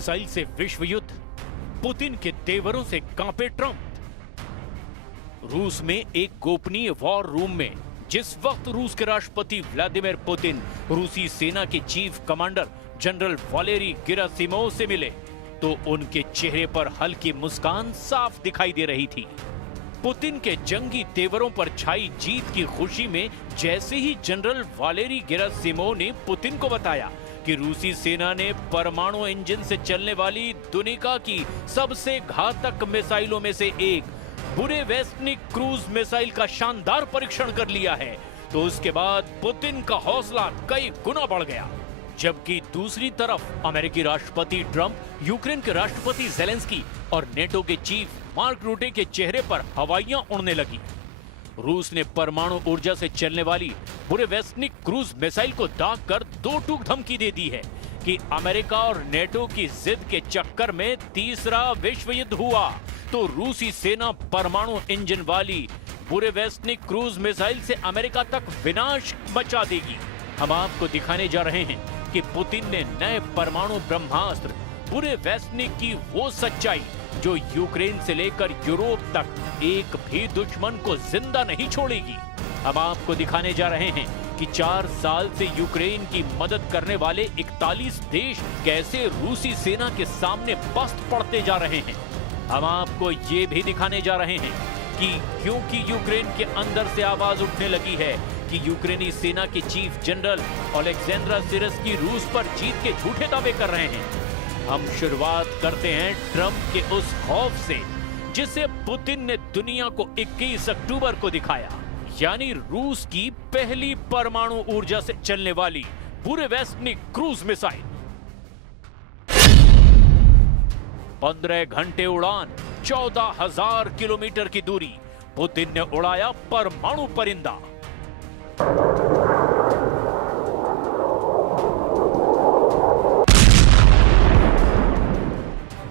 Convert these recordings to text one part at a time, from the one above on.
Missile से विश्व युद्ध, पुतिन के तेवरों से कांपे ट्रंप। रूस में एक गोपनीय वॉर रूम में जिस वक्त रूस के राष्ट्रपति व्लादिमीर पुतिन रूसी सेना के chief commander general Valery Gerasimov से मिले तो उनके चेहरे पर हल्की मुस्कान साफ दिखाई दे रही थी। पुतिन के जंगी तेवरों पर छाई जीत की खुशी में जैसे ही जनरल वालेरी गेरासिमोव ने पुतिन को बताया कि रूसी सेना ने परमाणु इंजन से चलने वाली दुनिया की सबसे घातक मिसाइलों में से एक बुरेवेस्टनिक क्रूज मिसाइल का शानदार परीक्षण कर लिया है, तो उसके बाद पुतिन का हौसला कई गुना बढ़ गया। जबकि दूसरी तरफ अमेरिकी राष्ट्रपति ट्रंप, यूक्रेन के राष्ट्रपति ज़ेलेंस्की और नेटो के चीफ मार्क रूटे के चेहरे पर हवाइयां उड़ने लगी। रूस ने परमाणु ऊर्जा से चलने वाली बुरेवेस्टनिक क्रूज मिसाइल को दाग कर दो टूक धमकी दे दी है कि अमेरिका और नेटो की जिद के चक्कर में तीसरा विश्व युद्ध हुआ तो रूसी सेना परमाणु इंजन वाली बुरेवेस्टनिक क्रूज मिसाइल से अमेरिका तक विनाश मचा देगी। हम आपको दिखाने जा रहे हैं कि पुतिन ने नए परमाणु ब्रह्मास्त्र बुरेवेस्टनिक की वो सच्चाई जो यूक्रेन से लेकर यूरोप तक एक भी दुश्मन को जिंदा नहीं छोड़ेगी। हम आपको दिखाने जा रहे हैं कि 4 साल से यूक्रेन की मदद करने वाले 41 देश कैसे रूसी सेना के सामने पस्त पड़ते जा रहे हैं। हम आपको ये भी दिखाने जा रहे हैं कि क्योंकि यूक्रेन के अंदर से आवाज उठने लगी है कि यूक्रेनी सेना के चीफ जनरल ओलेक्जेंड्र सिरस्की रूस पर जीत के झूठे दावे कर रहे हैं। हम शुरुआत करते हैं ट्रंप के उस खौफ से जिसे पुतिन ने दुनिया को 21 अक्टूबर को दिखाया, यानी रूस की पहली परमाणु ऊर्जा से चलने वाली बुरेवेस्टनिक क्रूज मिसाइल। 15 घंटे उड़ान, 14,000 किलोमीटर की दूरी, पुतिन ने उड़ाया परमाणु परिंदा।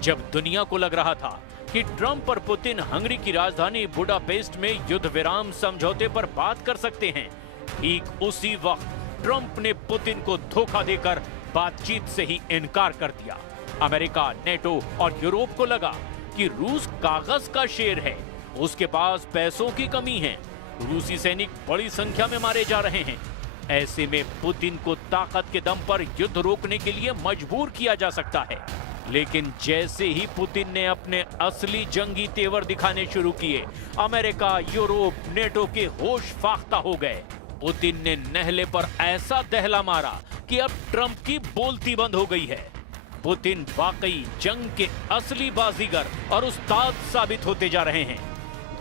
जब दुनिया को लग रहा था कि ट्रंप और पुतिन हंगरी की राजधानी बुडापेस्ट में युद्ध विराम समझौते पर बात कर सकते हैं, ठीक उसी वक्त ट्रंप ने पुतिन को धोखा देकर बातचीत से ही इनकार कर दिया। अमेरिका, नेटो और यूरोप को लगा कि रूस कागज का शेर है, उसके पास पैसों की कमी है, रूसी सैनिक बड़ी संख्या में मारे जा रहे हैं। ऐसे में पुतिन को ताकत के दम पर युद्ध रोकने के लिए मजबूर किया जा सकता है। लेकिन जैसे ही पुतिन ने अपने असली जंगी तेवर दिखाने शुरू किए, अमेरिका, यूरोप, नेटो के होश फाख्ता हो गए। पुतिन ने नहले पर ऐसा दहला मारा कि अब ट्रंप की बोलती बंद हो गई है। पुतिन वाकई जंग के असली बाजीगर और उस्ताद साबित होते जा रहे हैं।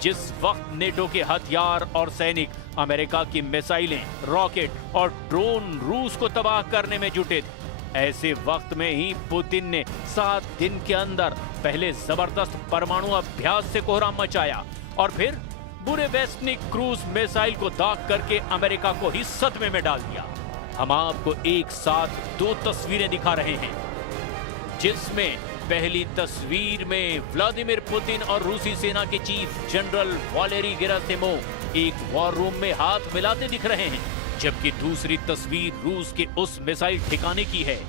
जिस वक्त नेटो के हथियार और सैनिक अमेरिका की मिसाइलें, रॉकेट और ड्रोन रूस को तबाह करने में जुटे थे, ऐसे वक्त में ही पुतिन ने 7 दिन के अंदर पहले जबरदस्त परमाणु अभ्यास से कोहराम मचाया और फिर बुरेवेस्टनिक क्रूज मिसाइल को दाग करके अमेरिका को ही सदमे में डाल दिया। हम आपको एक साथ 2 तस्वीरें दिखा रहे हैं, जिसमें पहली तस्वीर में व्लादिमीर पुतिन और रूसी सेना के चीफ जनरल वालेरी गेरासिमोव एक वॉर रूम में हाथ मिलाते दिख रहे हैं, जबकि दूसरी तस्वीर रूस के उस मिसाइल ठिकाने की है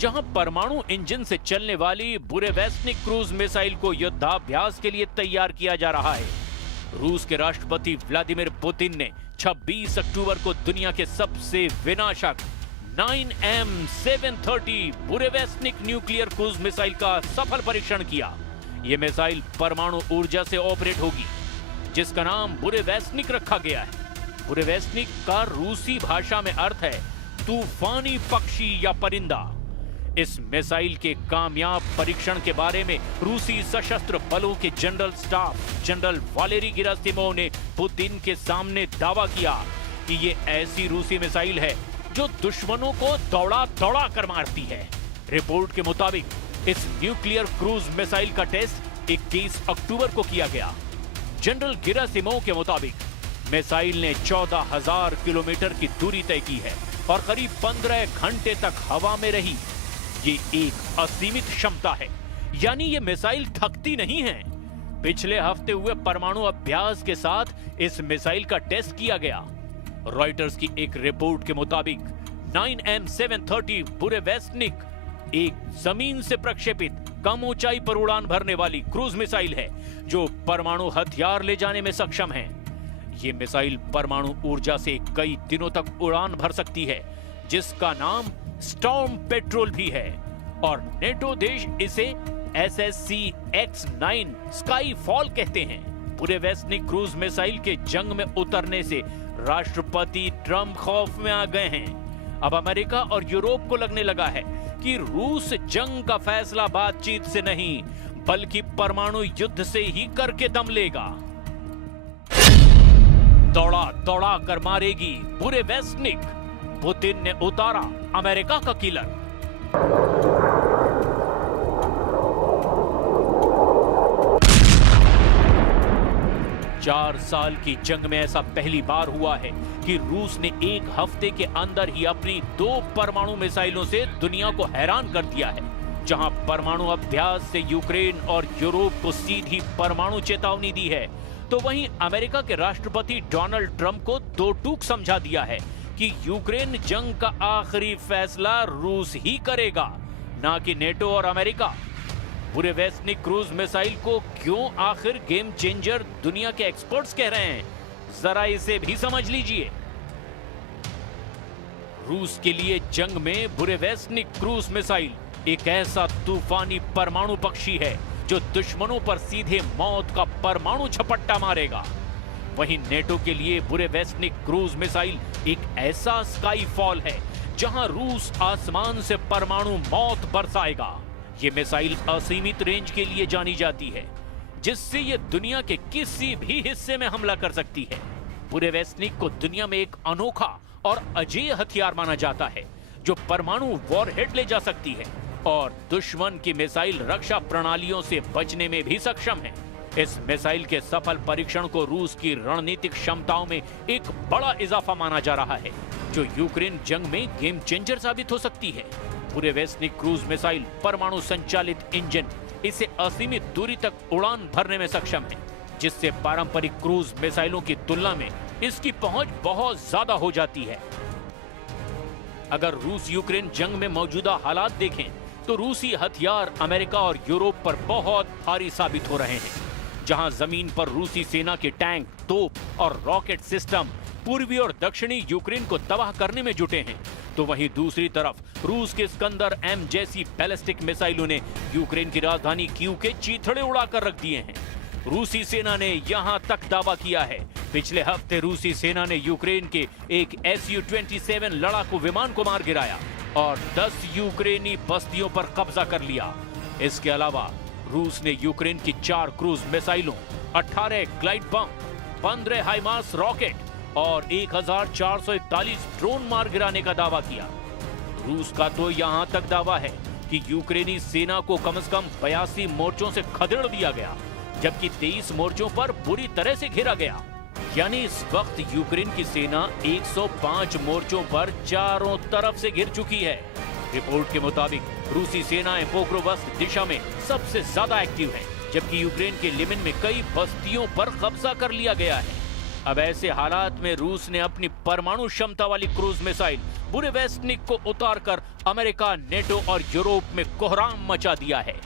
जहां परमाणु इंजन से चलने वाली बुरेवेस्टनिक क्रूज मिसाइल को युद्धाभ्यास के लिए तैयार किया जा रहा है। रूस के राष्ट्रपति व्लादिमीर पुतिन ने 26 अक्टूबर को दुनिया के सबसे विनाशक 9M730 Burevestnik nuclear cruise missile का सफल परीक्षण किया। यह मिसाइल परमाणु ऊर्जा से ऑपरेट होगी, जिसका नाम बुरेवेस्टनिक रखा गया है। बुरेवेस्टनिक का रूसी भाषा में अर्थ है तूफानी पक्षी या परिंदा। इस मिसाइल के कामयाब परीक्षण के बारे में रूसी सशस्त्र बलों के general staff general Valery Gerasimov ने पुतिन के सामने दावा किया कि ये ऐसी रूसी मिसाइल है जो दुश्मनों को दौड़ा दौड़ा कर मारती है। रिपोर्ट के मुताबिक इस न्यूक्लियर क्रूज मिसाइल का टेस्ट 21 अक्टूबर को किया गया। जनरल गेरासिमोव के मुताबिक मिसाइल ने 14,000 किलोमीटर की दूरी तय की है और करीब 15 घंटे तक हवा में रही। ये एक असीमित क्षमता है, यानी ये मिसाइल थकती नहीं है। पिछले हफ्ते हुए परमाणु अभ्यास के साथ इस मिसाइल का टेस्ट किया गया। रॉयटर्स की एक रिपोर्ट के मुताबिक 9M730 बुरेवेस्टनिक एक जमीन से प्रक्षेपित कम ऊंचाई पर उड़ान भरने वाली क्रूज मिसाइल है जो परमाणु हथियार ले जाने में सक्षम है। ये मिसाइल परमाणु ऊर्जा से कई दिनों तक उड़ान भर सकती है, जिसका नाम स्टॉर्म पेट्रोल भी है और नेटो देश इसे SSC-X9 स्काई फॉल कहते हैं। पूरे वेस्टनिक क्रूज मिसाइल के जंग में उतरने से राष्ट्रपति ट्रंप खौफ में आ गए हैं। अब अमेरिका और यूरोप को लगने लगा है कि रूस जंग का फैसला बातचीत से नहीं बल्कि परमाणु युद्ध से ही करके दम लेगा। दौड़ा दौड़ा कर मारेगी पूरे वेस्टनिक, पुतिन ने उतारा अमेरिका का किलर। 4 साल की जंग में ऐसा पहली बार हुआ है कि रूस ने एक हफ्ते के अंदर ही अपनी 2 परमाणु मिसाइलों से दुनिया को हैरान कर दिया है। जहां परमाणु अभ्यास से यूक्रेन और यूरोप को सीधी परमाणु चेतावनी दी है, तो वहीं अमेरिका के राष्ट्रपति डोनाल्ड ट्रंप को 2 टूक समझा दिया है कि यूक्रेन जंग का आखिरी फैसला रूस ही करेगा, ना कि नेटो और अमेरिका। पूरे वेस्टनिक क्रूज मिसाइल को क्यों आखिर गेम चेंजर दुनिया के एक्सपर्ट्स कह रहे हैं, जरा इसे भी समझ लीजिए। रूस के लिए जंग में बुरे वेस्टनिक क्रूज मिसाइल एक ऐसा तूफानी परमाणु पक्षी है जो दुश्मनों पर सीधे मौत का परमाणु झपट्टा मारेगा। वहीं नेटो के लिए बुरे वेस्टनिक क्रूज मिसाइल एक ऐसा स्काई फॉल है जहां रूस आसमान से परमाणु मौत बरसाएगा। ये मिसाइल असीमित रेंज के लिए जानी जाती है, जिससे ये दुनिया के किसी भी हिस्से में हमला कर सकती है। पूरे वेस्टनिक को दुनिया में एक अनोखा और अजेय हथियार माना जाता है जो परमाणु वॉरहेड ले जा सकती है और दुश्मन की मिसाइल रक्षा प्रणालियों से बचने में भी सक्षम है। इस मिसाइल के सफल परीक्षण को रूस की रणनीतिक क्षमताओं में एक बड़ा इजाफा माना जा रहा है, जो यूक्रेन जंग में गेम चेंजर साबित हो सकती है। पूरे वेस्टनिक क्रूज मिसाइल परमाणु संचालित इंजन इसे असीमित दूरी तक उड़ान भरने में सक्षम है, जिससे पारंपरिक क्रूज मिसाइलों की तुलना में इसकी पहुंच बहुत ज्यादा हो जाती है। अगर रूस यूक्रेन जंग में मौजूदा हालात देखें तो रूसी हथियार अमेरिका और यूरोप पर बहुत भारी साबित हो रहे हैं। जहां जमीन पर रूसी सेना के टैंक, तोप और रॉकेट सिस्टम पूर्वी और दक्षिणी यूक्रेन को तबाह करने में जुटे हैं, तो वहीं दूसरी तरफ रूस के स्कंदर M जैसी बैलिस्टिक मिसाइलों ने यूक्रेन की राजधानी कीव के चीथड़े उड़ाकर रख दिए हैं। रूसी सेना ने यहां तक दावा किया है, पिछले हफ्ते रूसी सेना ने यूक्रेन के एक Su-27 लड़ाकू विमान को मार गिराया और 10 यूक्रेनी बस्तियों पर कब्जा कर लिया। इसके अलावा रूस ने यूक्रेन की 4 क्रूज मिसाइलों, 18 ग्लाइड बम, 15 हाइमार्स रॉकेट और 1441 ड्रोन मार गिराने का दावा किया। रूस का तो यहां तक दावा है कि यूक्रेनी सेना को कम से कम 82 मोर्चों से खदेड़ दिया गया, जबकि 23 मोर्चों पर बुरी तरह से घेरा गया। यानी इस वक्त यूक्रेन की सेना 105 मोर्चों पर चारों तरफ से घिर चुकी है। रिपोर्ट के मुताबिक रूसी सेनाएं पोक्रोवस्क दिशा में सबसे ज्यादा एक्टिव हैं, जबकि यूक्रेन के लिमन में कई बस्तियों पर कब्जा कर लिया गया है। अब ऐसे हालात में रूस ने अपनी परमाणु क्षमता वाली क्रूज मिसाइल बुरे वेस्टनिक को उतारकर अमेरिका, नेटो और यूरोप में कोहराम मचा दिया है।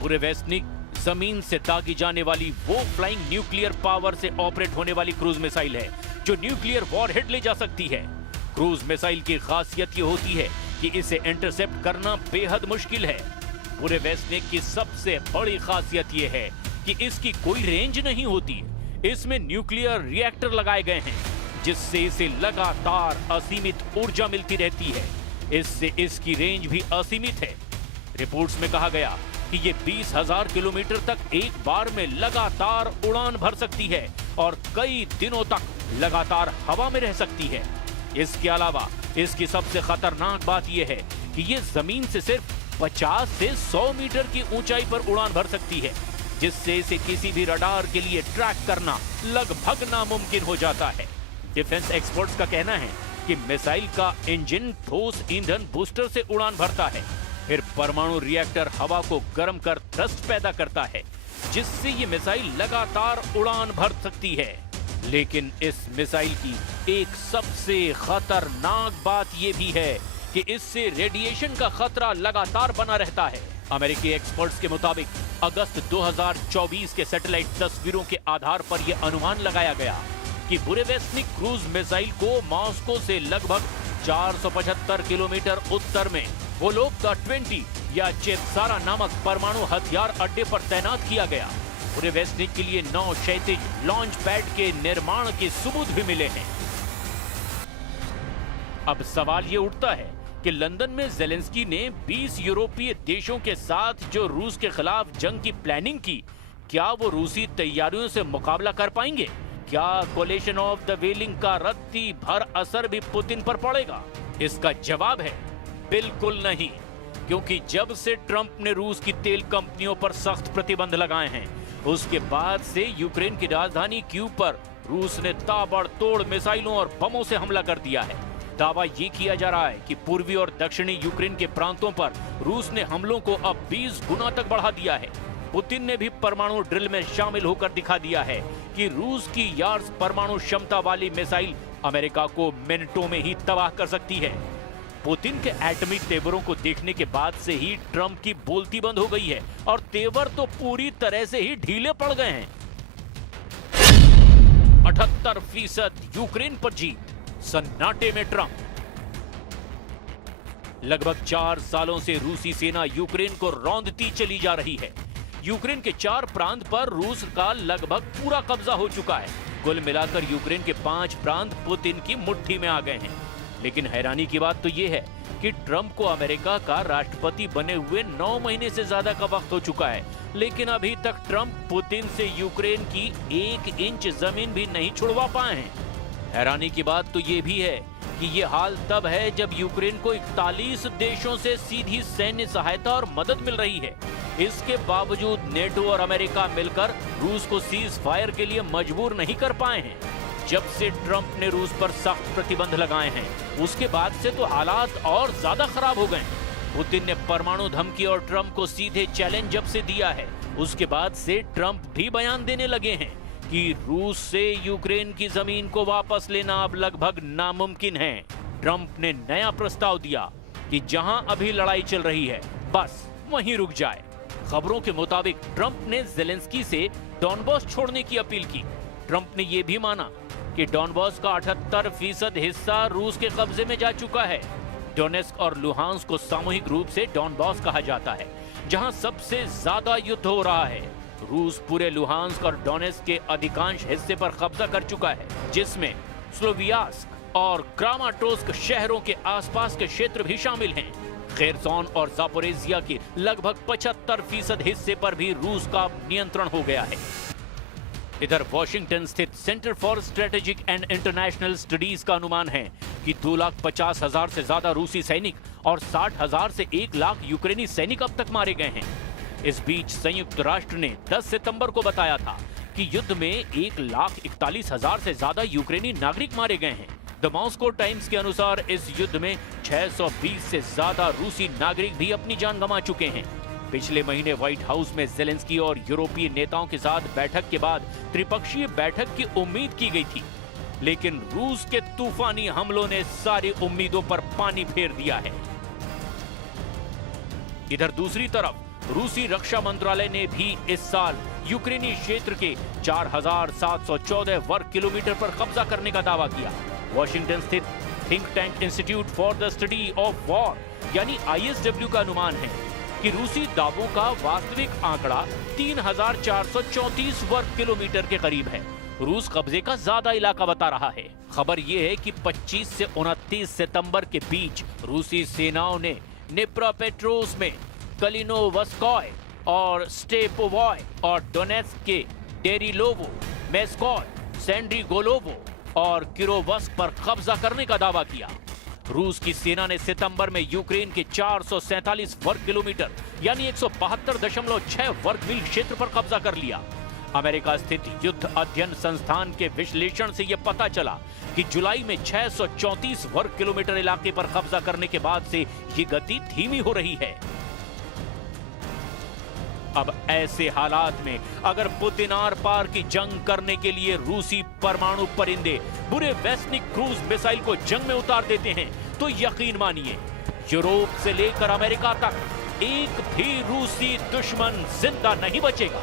बुरे वेस्टनिक जमीन से दागी जाने वाली वो फ्लाइंग न्यूक्लियर पावर से ऑपरेट होने वाली क्रूज मिसाइल है जो न्यूक्लियर वॉरहेड ले जा सकती है। क्रूज मिसाइल की खासियत ये होती है कि इसे इंटरसेप्ट करना बेहद मुश्किल है। बुरे वेस्टनिक की सबसे बड़ी खासियत ये है कि इसकी कोई रेंज नहीं होती। इसमें न्यूक्लियर रिएक्टर लगाए गए हैं, जिससे इसे लगातार असीमित ऊर्जा मिलती रहती है। इससे इसकी रेंज भी असीमित है। रिपोर्ट्स में कहा गया कि ये 20,000 किलोमीटर तक एक बार में लगातार उड़ान भर सकती है और कई दिनों तक लगातार हवा में रह सकती है। इसके अलावा इसकी सबसे खतरनाक बात यह है कि ये जमीन से सिर्फ 50 से 100 मीटर की ऊंचाई पर उड़ान भर सकती है, जिससे इसे किसी भी रडार के लिए ट्रैक करना लगभग नामुमकिन हो जाता है। डिफेंस एक्सपर्ट्स का कहना है कि मिसाइल का इंजन ठोस ईंधन बूस्टर से उड़ान भरता है, फिर परमाणु रिएक्टर हवा को गर्म कर थ्रस्ट पैदा करता है, जिससे ये मिसाइल लगातार उड़ान भर सकती है। लेकिन इस मिसाइल की एक सबसे खतरनाक बात यह भी है कि इससे रेडिएशन का खतरा लगातार बना रहता है। अमेरिकी एक्सपर्ट्स के मुताबिक अगस्त 2024 के सैटेलाइट तस्वीरों के आधार पर यह अनुमान लगाया गया कि बुरेवेस्निक क्रूज मिसाइल को मॉस्को से लगभग 475 किलोमीटर उत्तर में वोलोगा 20 या चेपसारा नामक परमाणु हथियार अड्डे पर तैनात किया गया। बुरेवेस्निक के लिए 9 क्षैतिज लॉन्च पैड के निर्माण के सबूत भी मिले हैं। अब सवाल ये उठता है कि लंदन में ज़ेलेंस्की ने 20 यूरोपीय देशों के साथ जो रूस के खिलाफ जंग की प्लानिंग की, क्या वो रूसी तैयारियों से मुकाबला कर पाएंगे? क्या कोलिशन ऑफ द विलिंग का रत्ती भर असर भी पुतिन पर पड़ेगा? इसका जवाब है बिल्कुल नहीं, क्योंकि जब से ट्रंप ने रूस की तेल कंपनियों पर सख्त प्रतिबंध लगाए हैं, उसके बाद से यूक्रेन की राजधानी कीव पर रूस ने ताबड़तोड़ मिसाइलों और बमों से हमला कर दिया है। दावा ये किया जा रहा है कि पूर्वी और दक्षिणी यूक्रेन के प्रांतों पर रूस ने हमलों को अब 20 गुना तक बढ़ा दिया है। पुतिन ने भी परमाणु ड्रिल में शामिल होकर दिखा दिया है कि रूस की यार्स परमाणु क्षमता वाली मिसाइल अमेरिका को मिनटों में ही तबाह कर सकती है। पुतिन के एटमी तेवरों को देखने के बाद से ही ट्रंप की बोलती बंद हो गई है और तेवर तो पूरी तरह से ही ढीले पड़ गए हैं। 78% यूक्रेन पर जीत, सन्नाटे में ट्रंप। लगभग 4 सालों से रूसी सेना यूक्रेन को रौंदती चली जा रही है। यूक्रेन के 4 प्रांत पर रूस का लगभग पूरा कब्जा हो चुका है। कुल मिलाकर यूक्रेन के 5 प्रांत पुतिन की मुट्ठी में आ गए हैं। लेकिन हैरानी की बात तो यह है कि ट्रंप को अमेरिका का राष्ट्रपति बने हुए 9 महीने से ज्यादा का वक्त हो चुका है, लेकिन अभी तक ट्रंप पुतिन से यूक्रेन की 1 इंच जमीन भी नहीं छुड़वा पाए हैं। हैरानी की बात तो ये भी है कि ये हाल तब है जब यूक्रेन को 41 देशों से सीधी सैन्य सहायता और मदद मिल रही है। इसके बावजूद नेटो और अमेरिका मिलकर रूस को सीज फायर के लिए मजबूर नहीं कर पाए हैं। जब से ट्रंप ने रूस पर सख्त प्रतिबंध लगाए हैं, उसके बाद से तो हालात और ज्यादा खराब हो गए हैं। पुतिन ने परमाणु धमकी और ट्रंप को सीधे चैलेंज जब से दिया है, उसके बाद से ट्रंप भी बयान देने लगे हैं कि रूस से यूक्रेन की जमीन को वापस लेना अब लगभग नामुमकिन है। ट्रंप ने नया प्रस्ताव दिया कि जहां अभी लड़ाई चल रही है, बस वहीं रुक जाए। खबरों के मुताबिक ट्रंप ने ज़ेलेंस्की से डॉनबॉस छोड़ने की अपील की। ट्रंप ने यह भी माना कि डॉनबॉस का 78% हिस्सा रूस के कब्जे में जा चुका है। डोनेस्क और लुहांस्क को सामूहिक रूप से डॉनबॉस कहा जाता है, जहां सबसे ज्यादा युद्ध हो रहा है। रूस पूरे लुहांस्क और डोनेस्क के अधिकांश हिस्से पर कब्जा कर चुका है, जिसमें स्लोवियास्क और क्रामाटोर्स्क शहरों के आसपास के क्षेत्र भी शामिल हैं। खेरसोन और जापोरेजिया के लगभग 75% हिस्से पर भी रूस का नियंत्रण हो गया है। इधर वॉशिंगटन स्थित centre for strategic and international studies का अनुमान है कि 2,50,000 से ज्यादा रूसी सैनिक और 60,000 से 1 लाख यूक्रेनी सैनिक अब तक मारे गए हैं। इस बीच संयुक्त राष्ट्र ने 10 सितंबर को बताया था कि युद्ध में 1,41,000 से ज्यादा यूक्रेनी नागरिक मारे गए हैं। द मॉस्को टाइम्स के अनुसार इस युद्ध में 620 से ज्यादा रूसी नागरिक भी अपनी जान गंवा चुके हैं। पिछले महीने व्हाइट हाउस में ज़ेलेंस्की और यूरोपीय नेताओं के साथ बैठक के बाद त्रिपक्षीय बैठक की उम्मीद की गई थी, लेकिन रूस के तूफानी हमलों ने सारी उम्मीदों पर पानी फेर दिया है। इधर दूसरी तरफ रूसी रक्षा मंत्रालय ने भी इस साल यूक्रेनी क्षेत्र के 4,714 वर्ग किलोमीटर पर कब्जा करने का दावा किया। वॉशिंगटन स्थित think tank institute for the study of war यानी ISW का अनुमान है कि रूसी दावों का वास्तविक आंकड़ा 3,434 वर्ग किलोमीटर के करीब है। रूस कब्जे का ज्यादा इलाका बता रहा है। खबर यह है कि 25 से 29 सितंबर के बीच रूसी सेनाओं ने निप्रोपेट्रोव्स्क में कलिनोवस्कोय और स्टेपोवॉय और डोनेत्स्क के डेरिलोवो, मेस्कोय, सेंड्रिगोलोवो और किरोवस्क पर कब्जा करने का दावा किया। रूस की सेना ने सितंबर में यूक्रेन के 447 वर्ग किलोमीटर यानी 172.6 वर्ग मील क्षेत्र पर कब्जा कर लिया। अमेरिका स्थित युद्ध अध्ययन संस्थान के विश्लेषण से यह पता चला कि जुलाई में 634 वर्ग किलोमीटर इलाके पर कब्जा करने के बाद से ये गति धीमी हो रही है। अब ऐसे हालात में अगर पुतिन आर पार की जंग करने के लिए रूसी परमाणु परिंदे बुरेवेस्निक क्रूज मिसाइल को जंग में उतार देते हैं, तो यकीन मानिए यूरोप से लेकर अमेरिका तक एक भी रूसी दुश्मन जिंदा नहीं बचेगा।